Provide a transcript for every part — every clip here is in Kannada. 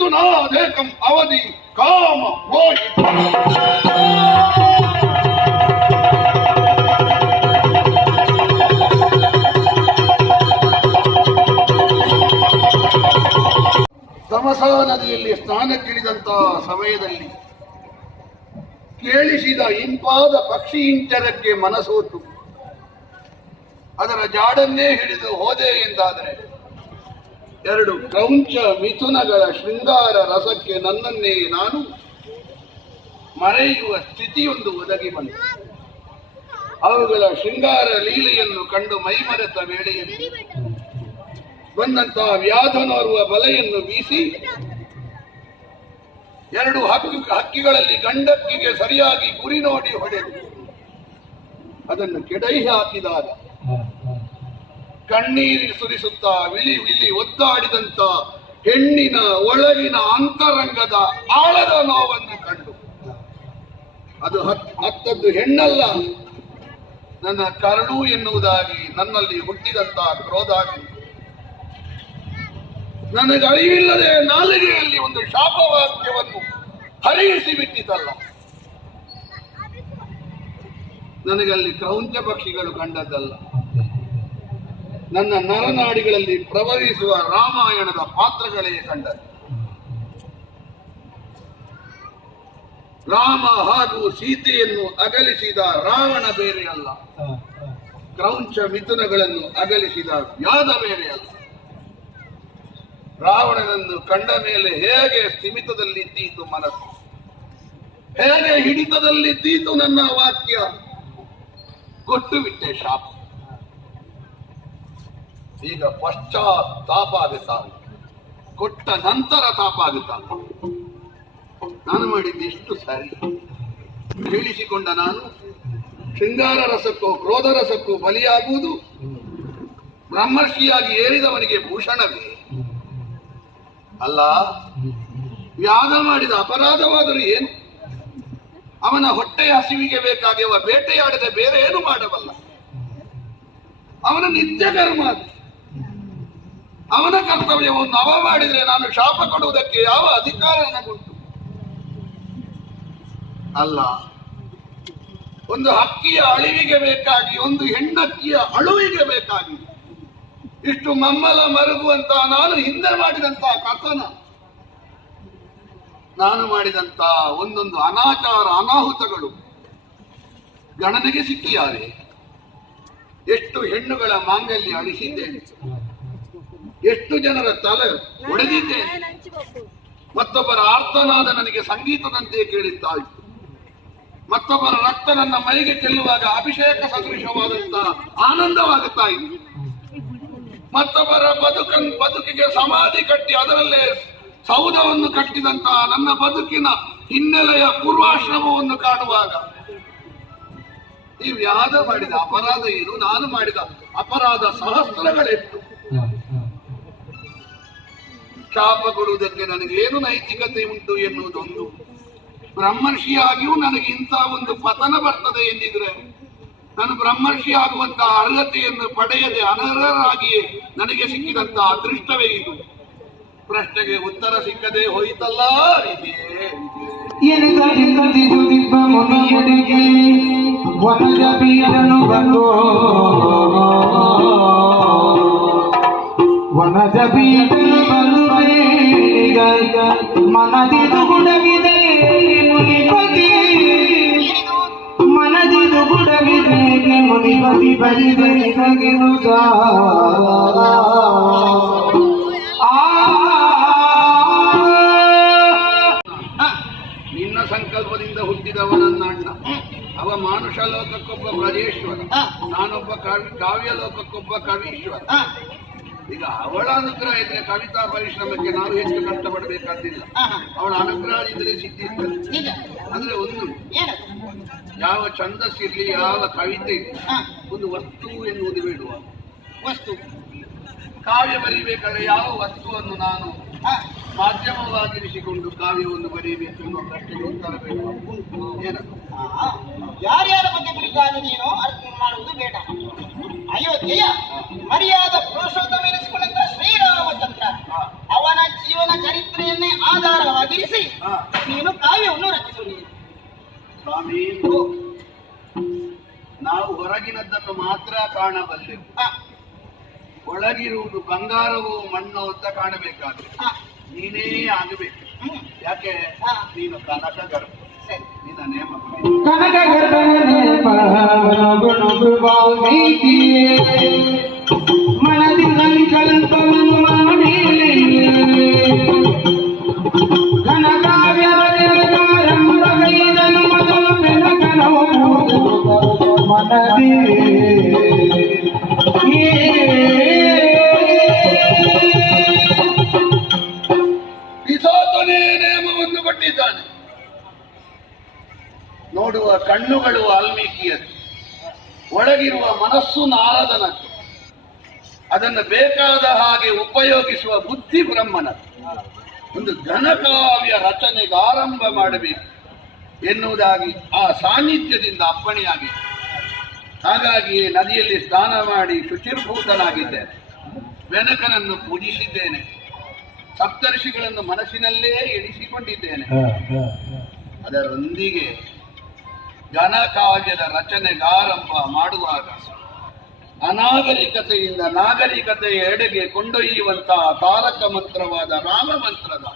ಮಿಥುನಾದೇಕಂ ಅವಧಿ ಕಾಮ ಮೋಹಿತ ತಮಸಾ ನದಿಯಲ್ಲಿ ಸ್ನಾನಕ್ಕಿಳಿದಂತಹ ಸಮಯದಲ್ಲಿ ಕೇಳಿಸಿದ ಇಂಪಾದ ಪಕ್ಷಿ ಇಂಚರಕ್ಕೆ ಮನಸೋತು. ಅದರ ಜಾಡನ್ನೇ ಹಿಡಿದು ಹೋದೆ ಎಂದಾದರೆ ಎರಡು. ಕ್ರೌಂಚ ಮಿಥುನಗಳ ಶೃಂಗಾರ ರಸಕ್ಕೆ ನನ್ನನ್ನೇ ನಾನು ಮರೆಯುವ ಸ್ಥಿತಿಯೊಂದು ಒದಗಿ ಬಂತು. ಅವುಗಳ ಶೃಂಗಾರ ಲೀಲೆಯನ್ನು ಕಂಡು ಮೈಮರೆತ ವೇಳೆಯಲ್ಲಿ ಬಂದಂತಹ ವ್ಯಾಧನೋರ್ವ ಬಲೆಯನ್ನು ಬೀಸಿ ಎರಡು ಹಕ್ಕಿ ಹಕ್ಕಿಗಳಲ್ಲಿ ಗಂಡಕ್ಕಿಗೆ ಸರಿಯಾಗಿ ಗುರಿ ನೋಡಿ ಹೊಡೆದು ಅದನ್ನು ಕೆಡೈ ಹಾಕಿದಾಗ ಕಣ್ಣೀರಿ ಸುರಿಸುತ್ತಾ, ವಿಲಿ ವಿಲಿ ಒದ್ದಾಡಿದಂತ ಹೆಣ್ಣಿನ ಒಳಗಿನ ಅಂತರಂಗದ ಆಳದ ನೋವನ್ನು ಕಂಡು. ಅದು ಹತ್- ಹತ್ತದ್ದು ಹೆಣ್ಣಲ್ಲ. ನನ್ನ ಕರುಣು ಎನ್ನುವುದಾಗಿ ನನ್ನಲ್ಲಿ ಹುಟ್ಟಿದಂತ ಕ್ರೋಧ ನನಗೆ ಅರಿವಿಲ್ಲದೆ ನಾಲಿಗೆಯಲ್ಲಿ ಒಂದು ಶಾಪವಾಕ್ಯವನ್ನು ಹರಿಯಿಸಿ ಬಿಟ್ಟಿತಲ್ಲ. ನನಗಲ್ಲಿ ಕ್ರೌಂಚ ಪಕ್ಷಿಗಳು ಕಂಡದ್ದಲ್ಲ. ನನ್ನ ನರನಾಡಿಗಳಲ್ಲಿ ಪ್ರವಹಿಸುವ ರಾಮಾಯಣದ ಪಾತ್ರಗಳೇ ಕಂಡ ರಾಮ ಹಾಗೂ ಸೀತೆಯನ್ನು ಅಗಲಿಸಿದ ರಾವಣ ಬೇರೆ ಅಲ್ಲ. ಕ್ರೌಂಚ ಮಿಥುನಗಳನ್ನು ಅಗಲಿಸಿದ ವ್ಯಾದ ಬೇರೆ ಅಲ್ಲ. ರಾವಣನನ್ನು ಕಂಡ ಮೇಲೆ ಹೇಗೆ ಸ್ಥಿಮಿತದಲ್ಲಿದ್ದೀತು ಮನಸ್ಸು? ಹೇಗೆ ಹಿಡಿತದಲ್ಲಿದ್ದೀತು ನನ್ನ ವಾಕ್ಯ? ಕೊಟ್ಟು ಬಿಟ್ಟೆ ಶಾಪ. ಈಗ ಪಶ್ಚಾತ್ತಾಪ ಆಗುತ್ತಾ ಕೊಟ್ಟ ನಂತರ ತಾಪ ಆಗುತ್ತಾ ನಾನು ಮಾಡಿದ್ದು ಎಷ್ಟು ಸರಿ. ಹೇಳಿಸಿಕೊಂಡ ನಾನು ಶೃಂಗಾರ ರಸಕ್ಕೂ, ಕ್ರೋಧ ರಸಕ್ಕೂ ಬಲಿಯಾಗುವುದು. ಬ್ರಹ್ಮರ್ಷಿಯಾಗಿ ಏರಿದವನಿಗೆ ಭೂಷಣವೇ. ಅಲ್ಲ, ವ್ಯಾಧ ಮಾಡಿದ ಅಪರಾಧವಾದರೂ ಏನು? ಅವನ ಹೊಟ್ಟೆಯ ಹಸಿವಿಗೆ ಬೇಕಾಗಿ ಅವ ಬೇಟೆಯಾಡದೆ ಬೇರೆ ಏನು ಮಾಡಬಲ್ಲ? ಅವನ ನಿತ್ಯ ಕರ್ಮ ಅದು. ಅವನ ಕರ್ತವ್ಯವನ್ನು ಅವ ಮಾಡಿದ್ರೆ ನಾನು ಶಾಪ ಕೊಡುವುದಕ್ಕೆ ಯಾವ ಅಧಿಕಾರ ನನಗುಂಟು? ಅಲ್ಲ, ಒಂದು ಹಕ್ಕಿಯ ಅಳಿವಿಗೆ ಬೇಕಾಗಿ, ಒಂದು ಹೆಣ್ಣಕ್ಕಿಯ ಅಳುವಿಗೆ ಬೇಕಾಗಿ, ಇಷ್ಟು ಮಮ್ಮಲ ಮರುಗುವಂತ ನಾನು ಹಿಂದೆ ಮಾಡಿದಂತ ಕಥನ, ನಾನು ಮಾಡಿದಂತ ಒಂದೊಂದು ಅನಾಚಾರ ಅನಾಹುತಗಳು, ಗಣನೆಗೆ ಸಿಕ್ಕಿಯಾವೆ ಎಷ್ಟು ಹೆಣ್ಣುಗಳ ಮಾಂಗಲ್ಯ ಅಳಿಸಿದ್ದೇನೆ. ಎಷ್ಟು ಜನರ ತಲೆ ಒಡೆದಿದ್ದೆ ಮತ್ತೊಬ್ಬರ ಆರ್ತನಾದ ನನಗೆ ಸಂಗೀತದಂತೆ ಕೇಳುತ್ತಾ ಇತ್ತು ಮತ್ತೊಬ್ಬರ ರಕ್ತ ನನ್ನ ಮೈಗೆ ಚೆಲ್ಲುವಾಗ ಅಭಿಷೇಕ ಸದೃಶವಾದಂತ ಆನಂದವಾಗುತ್ತಾ ಇತ್ತು ಮತ್ತೊಬ್ಬರ ಬದುಕ ಬದುಕಿಗೆ ಸಮಾಧಿ ಕಟ್ಟಿ ಅದರಲ್ಲೇ ಸೌಧವನ್ನು ಕಟ್ಟಿದಂತ ನನ್ನ ಬದುಕಿನ ಹಿನ್ನೆಲೆಯ ಪೂರ್ವಾಶ್ರಮವನ್ನು ಕಾಣುವಾಗ ನೀವು ವ್ಯಾಧ ಮಾಡಿದ ಅಪರಾಧ ಏನು ನಾನು ಮಾಡಿದ ಅಪರಾಧ ಸಹಸ್ರಗಳೆಷ್ಟು ಶಾಪ ಕೊಡುವುದಕ್ಕೆ ನನಗೆ ಏನು ನೈತಿಕತೆ ಉಂಟು ಎನ್ನುವುದೊಂದು. ಬ್ರಹ್ಮರ್ಷಿಯಾಗಿಯೂ ನನಗೆ ಇಂಥ ಒಂದು ಪತನ ಬರ್ತದೆ ಎಂದಿದ್ರೆ, ನಾನು ಬ್ರಹ್ಮರ್ಷಿ ಆಗುವಂತಹ ಅರ್ಹತೆಯನ್ನು ಪಡೆಯದೆ ಅನರ್ಹರಾಗಿಯೇ ನನಗೆ ಸಿಕ್ಕಿದಂತಹ ಅದೃಷ್ಟವೇ ಇದು. ಪ್ರಶ್ನೆಗೆ ಉತ್ತರ ಸಿಕ್ಕದೆ ಹೋಯಿತಲ್ಲ? ಮುನಿಯರಿಗೆ ವನಜ ಬೀಡನು ಬಂದು ಮನದಿ ಬೀಡನು ಬಂದು. ಬೇಡಿಗ ಮನದಿದು ಗುಡವಿದೆ ಮುನಿಪತಿ ಮನದಿದು ಗುಡವಿದೆ ಮುನಿಪತಿ ಬರಿದೆ ನಿನಗಿರುಗ ನಿನ್ನ ಸಂಕಲ್ಪದಿಂದ ಹುಟ್ಟಿದವ ನನ್ನ ಅಣ್ಣ. ಅವ ಮಾನುಷ ಲೋಕಕ್ಕೊಬ್ಬ ಬ್ರಜೇಶ್ವರ, ನಾನೊಬ್ಬ ಕವಿ ಕಾವ್ಯ ಲೋಕಕ್ಕೊಬ್ಬ ಕವೀಶ್ವರ. ಈಗ ಅವಳ ಅನುಗ್ರಹ ಇದ್ರೆ ಕವಿತಾ ಪರಿಶ್ರಮಕ್ಕೆ ನಾವು ಹೆಚ್ಚು ಕಷ್ಟಪಡಬೇಕಾದಿಲ್ಲ. ಅವಳ ಅನುಗ್ರಹ ಇದ್ರೆ ಸಿಕ್ಕಿತ್ತು ಅಂದ್ರೆ ಒಂದು ಯಾವ ಛಂದಸ್ಸಿರ್ಲಿ ಯಾವ ಕವಿತೆ ಇರ್ಲಿ, ಒಂದು ವಸ್ತು ಎನ್ನುವುದು ಬೇಡುವ. ವಸ್ತು. ಕಾವ್ಯ ಬರೀಬೇಕಾದ್ರೆ ಯಾವ ವಸ್ತುವನ್ನು ನಾನು ಮಾಧ್ಯಮವಾಗಿರಿಸಿಕೊಂಡು ಕಾವ್ಯವನ್ನು ಬರೀಬೇಕು ಎನ್ನುವ ಪ್ರಶ್ನೆಗೆ ಉತ್ತರ ಬೇಕು ಏನದು ಯಾರ್ಯಾರ ಬಗ್ಗೆ ಕುರಿತಾಗಿ ನೀನು ಅರ್ಥ ಮಾಡುವುದು ಬೇಡ. ಅಯೋಧ್ಯೆಯ ಕಾಣಬಲ್ಲೆವು ಒಳಗಿರುವುದು ಬಂಗಾರವು ಮಣ್ಣೋ ಅಂತ ಕಾಣಬೇಕಾದ್ರೆ. ನೀನೇ ಆಗಬೇಕು. ಯಾಕೆ? ಹಾ. ನೀನು ಕನಕ ಗರ್ಭ. ನಿನ್ನ ನೇಮ ಕನಕ ಗರ್ಭನೆ ನೇಮವನ್ನು ನೋಡುವ ಕಣ್ಣುಗಳು ವಾಲ್ಮೀಕಿಯದು ಒಳಗಿರುವ ಮನಸ್ಸು ನಾರದನ ಅದನ್ನು ಬೇಕಾದ ಹಾಗೆ ಉಪಯೋಗಿಸುವ ಬುದ್ಧಿ ಬ್ರಹ್ಮನ ಒಂದು ಘನಕಾವ್ಯ ರಚನೆಗೆ ಆರಂಭ ಮಾಡಬೇಕು ಎನ್ನುವುದಾಗಿ ಆ ಸಾನ್ನಿಧ್ಯದಿಂದ ಅಪ್ಪಣೆಯಾಗಿದೆ. ಹಾಗಾಗಿ ನದಿಯಲ್ಲಿ ಸ್ನಾನ ಮಾಡಿ ಶುಚಿರ್ಭೂತನಾಗಿದ್ದೇನೆ. ಬೆನಕನನ್ನು ಪೂಜಿಸಿದ್ದೇನೆ ಸಪ್ತರ್ಷಿಗಳನ್ನು ಮನಸ್ಸಿನಲ್ಲೇ ಎಣಿಸಿಕೊಂಡಿದ್ದೇನೆ. ಅದರೊಂದಿಗೆ ಘನಕಾವ್ಯದ ರಚನೆಗಾರಂಭ ಮಾಡುವಾಗ ಅನಾಗರಿಕತೆಯಿಂದ ನಾಗರಿಕತೆಯ ಎಡೆಗೆ ಕೊಂಡೊಯ್ಯುವಂತಹ ತಾರಕ ಮಂತ್ರವಾದ ರಾಮ ಮಂತ್ರದ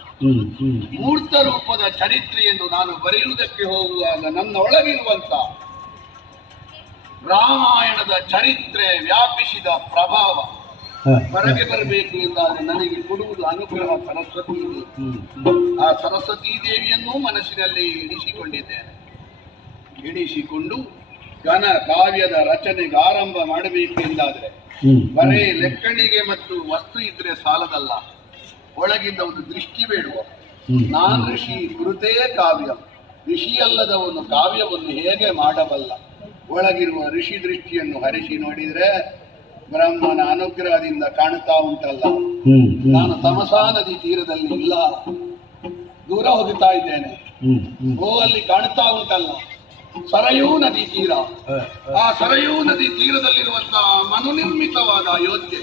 ಮೂರ್ತ ರೂಪದ ಚರಿತ್ರೆಯನ್ನು ನಾನು ಬರೆಯುವುದಕ್ಕೆ ಹೋಗುವಾಗ ನನ್ನ ಒಳಗಿರುವಂತ ರಾಮಾಯಣದ ಚರಿತ್ರೆ ವ್ಯಾಪಿಸಿದ ಪ್ರಭಾವ ಹೊರಗೆ ಬರಬೇಕು ಎಂದಾದ್ರೆ ನನಗೆ ಕೊಡುವುದು ಅನುಗ್ರಹ ಸರಸ್ವತಿ ಆ ಸರಸ್ವತಿ ದೇವಿಯನ್ನು ಮನಸ್ಸಿನಲ್ಲಿ ಇಡಿಸಿಕೊಂಡಿದ್ದೇನೆ. ಇಡಿಸಿಕೊಂಡು ಘನ ಕಾವ್ಯದ ರಚನೆಗೆ ಆರಂಭ ಮಾಡಬೇಕು ಎಂದಾದ್ರೆ ಬರೇ ಲೆಕ್ಕಣಿಗೆ ಮತ್ತು ವಸ್ತು ಇದ್ರೆ ಸಾಲದಲ್ಲ. ಒಳಗಿಂದ ಒಂದು ದೃಷ್ಟಿ ಬೇಡುವ. ನಾನ್ ಋಷಿ ಕೃತೇ ಕಾವ್ಯ. ಋಷಿಯಲ್ಲದವನು ಕಾವ್ಯವನ್ನು ಹೇಗೆ ಮಾಡಬಲ್ಲ? ಒಳಗಿರುವ ಋಷಿ ದೃಷ್ಟಿಯನ್ನು ಹರಿಸಿ ನೋಡಿದ್ರೆ ಬ್ರಹ್ಮನ ಅನುಗ್ರಹದಿಂದ ಕಾಣುತ್ತಾ ಉಂಟಲ್ಲ. ನಾನು ತಮಸಾ ನದಿ ತೀರದಲ್ಲಿ ಇಲ್ಲ. ದೂರ ಹೋಗುತ್ತಾ ಇದ್ದೇನೆ. ಓ ಅಲ್ಲಿ ಕಾಣುತ್ತಾ ಉಂಟಲ್ಲ. ಸರಯೂ ನದಿ ತೀರ. ಆ ಸರಯೂ ನದಿ ತೀರದಲ್ಲಿರುವಂತಹ ಮನುನಿರ್ಮಿತವಾದ ಅಯೋಧ್ಯೆ.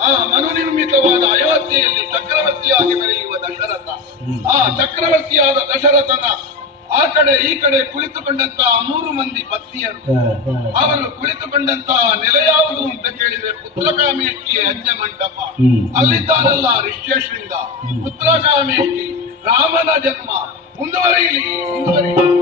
ಆ ಮನುನಿರ್ಮಿತವಾದ ಅಯೋಧ್ಯೆಯಲ್ಲಿ ಚಕ್ರವರ್ತಿಯಾಗಿ ಬೆಳೆಯುವ ದಶರಥ. ಆ ಚಕ್ರವರ್ತಿಯಾದ ದಶರಥನ ಆ ಕಡೆ ಈ ಕಡೆ ಕುಳಿತುಕೊಂಡಂತಹ ಮೂರು ಮಂದಿ ಪತ್ನಿಯರು ಅವರು ಕುಳಿತುಕೊಂಡಂತಹ ನೆಲೆ ಯಾವುದು ಅಂತ ಕೇಳಿದ್ರೆ ಪುತ್ರಕಾಮೇಷ್ಠಿ ಯಜ್ಞ ಮಂಟಪ. ಅಲ್ಲಿದ್ದಾನಲ್ಲ ಋಷ್ಯಶೃಂಗ ಪುತ್ರಕಾಮೇಷ್ಠಿ ರಾಮನ ಜನ್ಮ. ಮುಂದುವರಿಯಲಿ ಮುಂದುವರಿಯಲಿ